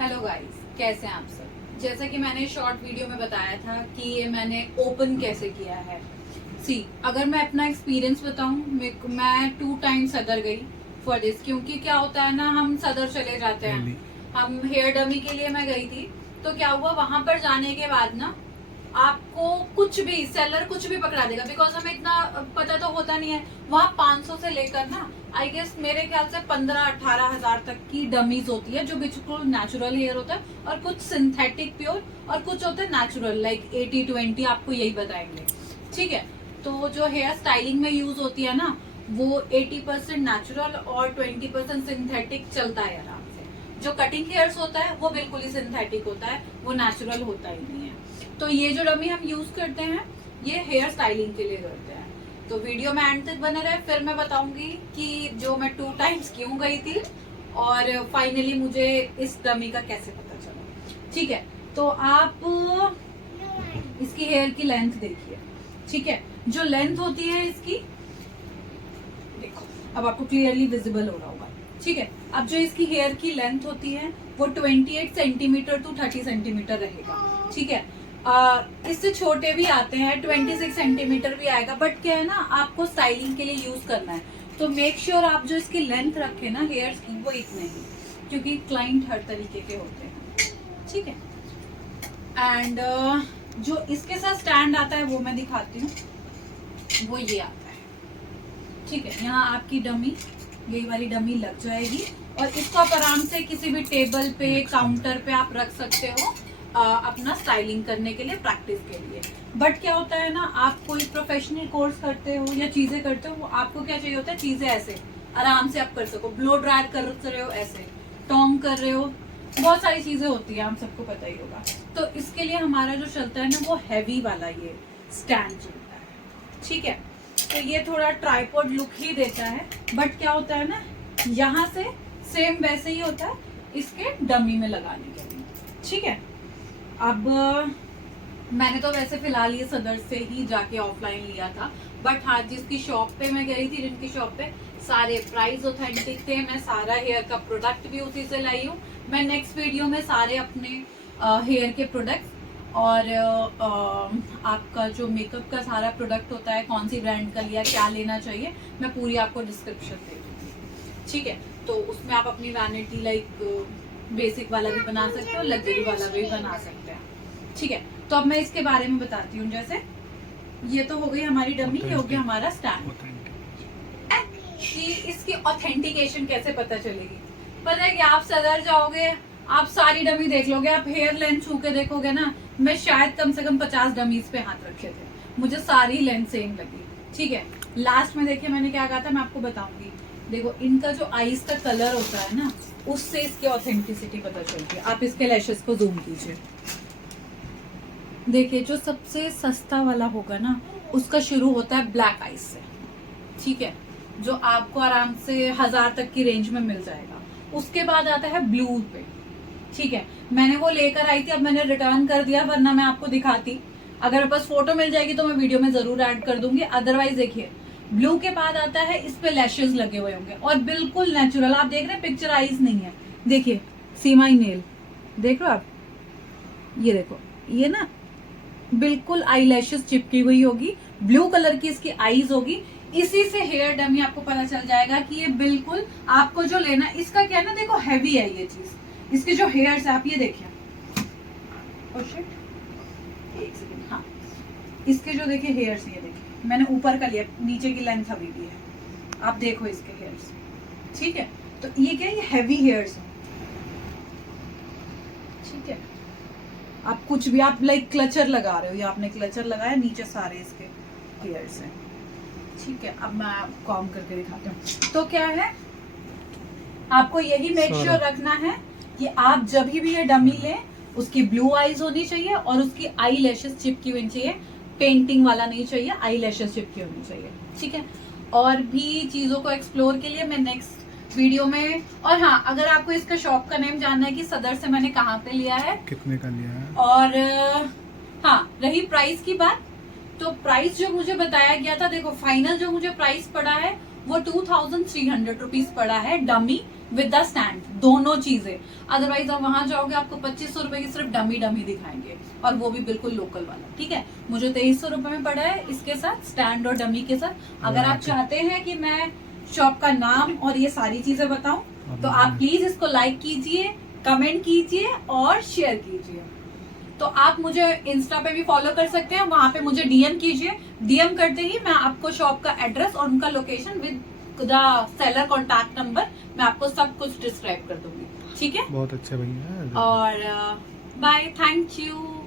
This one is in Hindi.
हेलो गाइस, कैसे हैं आप सब। जैसा कि मैंने शॉर्ट वीडियो में बताया था कि ये मैंने ओपन कैसे किया है। अगर मैं अपना एक्सपीरियंस बताऊं, मैं 2 टाइम्स सदर गई फॉर दिस, क्योंकि क्या होता है ना, हम सदर चले जाते हैं। हम हेयर डमी के लिए मैं गई थी, तो क्या हुआ, वहां पर जाने के बाद ना आपको कुछ भी सेलर कुछ भी पकड़ा देगा, बिकॉज हमें इतना पता तो होता नहीं है। वहाँ 500 से लेकर ना आई गेस मेरे ख्याल से 15-18 हजार तक की डमीज होती है, जो बिल्कुल नेचुरल हेयर होता है, और कुछ सिंथेटिक प्योर, और कुछ होता है नेचुरल, लाइक 80-20 आपको यही बताएंगे। ठीक है, तो जो हेयर स्टाइलिंग में यूज होती है ना, वो 80% नेचुरल और 20% सिंथेटिक चलता है आराम से। जो कटिंग हेयर्स होता है वो बिल्कुल ही सिंथेटिक होता है, वो नेचुरल होता ही नहीं है। तो ये जो डमी हम यूज करते हैं, ये हेयर स्टाइलिंग के लिए करते हैं। तो वीडियो में एंड तक बने रहे, फिर मैं बताऊंगी कि जो मैं 2 टाइम्स क्यों गई थी और फाइनली मुझे इस डमी का कैसे पता चला। ठीक है, तो आप इसकी हेयर की लेंथ देखिए। ठीक है, जो लेंथ होती है इसकी, देखो अब आपको क्लियरली विजिबल हो रहा होगा। ठीक है, अब जो इसकी हेयर की लेंथ होती है वो 28 सेंटीमीटर टू 30 सेंटीमीटर रहेगा। ठीक है, इससे छोटे भी आते हैं, 26 सेंटीमीटर भी आएगा, बट क्या है ना, आपको स्टाइलिंग के लिए यूज करना है, तो मेक श्योर आप जो इसकी लेंथ रखे ना हेयर्स की, वो इतने ही, क्योंकि क्लाइंट हर तरीके के होते हैं। ठीक है, एंड जो इसके साथ स्टैंड आता है वो मैं दिखाती हूँ, वो ये आता है। ठीक है, यहाँ आपकी डमी, यही वाली डमी लग जाएगी, और इसको आप आराम से किसी भी टेबल पे, काउंटर पे आप रख सकते हो अपना स्टाइलिंग करने के लिए, प्रैक्टिस के लिए। बट क्या होता है ना, आप कोई प्रोफेशनल कोर्स करते हो या चीजें करते हो, आपको क्या चाहिए होता है, चीजें ऐसे आराम से आप कर सको, ब्लो ड्रायर कर रहे हो, ऐसे टोंग कर रहे हो, बहुत सारी चीजें होती है, हम सबको पता ही होगा। तो इसके लिए हमारा जो चलता है ना, वो हैवी वाला ये स्टैंड चलता है। ठीक है, तो ये थोड़ा ट्राइपॉड लुक ही देता है, बट क्या होता है ना, यहाँ से सेम वैसे ही होता है इसके डमी में लगाने के लिए। ठीक है, अब मैंने तो वैसे फिलहाल ये सदर से ही जाके ऑफलाइन लिया था, बट हाँ, जिसकी शॉप पे मैं गई थी, जिनकी शॉप पे सारे प्राइस ऑथेंटिक थे, मैं सारा हेयर का प्रोडक्ट भी उसी से लाई हूँ। मैं नेक्स्ट वीडियो में सारे अपने हेयर के प्रोडक्ट्स और आपका जो मेकअप का सारा प्रोडक्ट होता है, कौन सी ब्रांड का लिया, क्या लेना चाहिए, मैं पूरी आपको डिस्क्रिप्शन दे दूँगी। ठीक है, तो उसमें आप अपनी वैनिटी लाइक बेसिक वाला भी बना सकते हो, लग्जरी वाला भी बना सकते हैं। ठीक है, तो अब मैं इसके बारे में बताती हूँ। जैसे ये तो हो गई हमारी डमी, ये हो गया हमारा स्टैंड। कि इसकी ऑथेंटिकेशन कैसे पता चलेगी, पता है कि आप सदर जाओगे, आप सारी डमी देख लोगे, आप हेयर लेंथ छू के देखोगे ना, मैं शायद कम से कम 50 डमीज पे हाथ रखे थे, मुझे सारी लेंथ सेम लगी। ठीक है, लास्ट में देखिए मैंने क्या कहा था, मैं आपको बताऊंगी। देखो, इनका जो आईज का कलर होता है ना, उससे इसकी ऑथेंटिसिटी पता चलती है। आप इसके लैशेस को जूम कीजिए, देखिए जो सबसे सस्ता वाला होगा ना, उसका शुरू होता है ब्लैक आइज से। ठीक है, जो आपको आराम से 1000 तक की रेंज में मिल जाएगा। उसके बाद आता है ब्लू पे। ठीक है, मैंने वो लेकर आई थी, अब मैंने रिटर्न कर दिया, वरना मैं आपको दिखाती। अगर मेरे पास फोटो मिल जाएगी तो मैं वीडियो में जरूर ऐड कर दूंगी। अदरवाइज देखिए, ब्लू के बाद आता है, इस पे लैशेस लगे हुए होंगे और बिल्कुल नेचुरल, आप देख रहे हैं पिक्चराइज नहीं है। देखिए सीमाई नेल देख रहे हो आप, ये देखो, ये ना बिल्कुल आई लैशेस चिपकी हुई होगी, ब्लू कलर की इसकी आईज होगी। इसी से हेयर डमी आपको पता चल जाएगा कि ये बिल्कुल आपको जो लेना, इसका क्या है ना, देखो हैवी है ये चीज, इसके जो हेयर्स है आप ये देखिए, एक सेकंड, हाँ, इसके जो देखिए हेयर्स, ये देखिए मैंने ऊपर का लिया, नीचे की लेंथ अभी भी है, आप देखो इसके हेयर्स। ठीक है, तो ये क्या है, ये हैवी हेयर्स है। ठीक है, आप कुछ भी, आप लाइक क्लचर लगा रहे हो, या आपने क्लचर लगाया, नीचे सारे इसके हेयर्स हैं। ठीक है, अब मैं कॉम करके दिखाती हूँ। तो क्या है, आपको यही मेक श्योर रखना है कि आप जब भी ये डमी लें, उसकी ब्लू आईज होनी चाहिए और उसकी आई लैशेस चिपकी होनी चाहिए, पेंटिंग वाला नहीं चाहिए, आई लैशेस चिपकी होनी चाहिए। ठीक है, और भी चीजों को एक्सप्लोर के लिए मैं नेक्स्ट वीडियो में, और हाँ, अगर आपको इसका शॉप का नेम जानना है कि सदर से मैंने कहाँ पे लिया है, कितने का लिया है, और हाँ, रही प्राइस की बात, तो प्राइस जो मुझे बताया गया था, देखो फाइनल जो मुझे प्राइस पड़ा है वो 2300 रुपीज पड़ा है डमी विद द स्टैंड, दोनों चीजें। अदरवाइज आप वहां जाओगे आपको 2500 रुपए की सिर्फ डमी दिखाएंगे, और वो भी बिल्कुल लोकल वाला। ठीक है, मुझे 2300 रुपए में पड़ा है इसके साथ, स्टैंड और डमी के साथ। अगर आप चाहते हैं कि मैं शॉप का नाम और ये सारी चीजें बताऊं तो आप प्लीज इसको लाइक कीजिए, कमेंट कीजिए और शेयर कीजिए। तो आप मुझे इंस्टा पे भी फॉलो कर सकते हैं, वहां पे मुझे डीएम कीजिए। डीएम करते ही मैं आपको शॉप का एड्रेस और उनका location with the seller contact number मैं आपको सब कुछ डिस्क्राइब कर दूंगी। ठीक है, बहुत अच्छा भैया। और बाय, थैंक यू।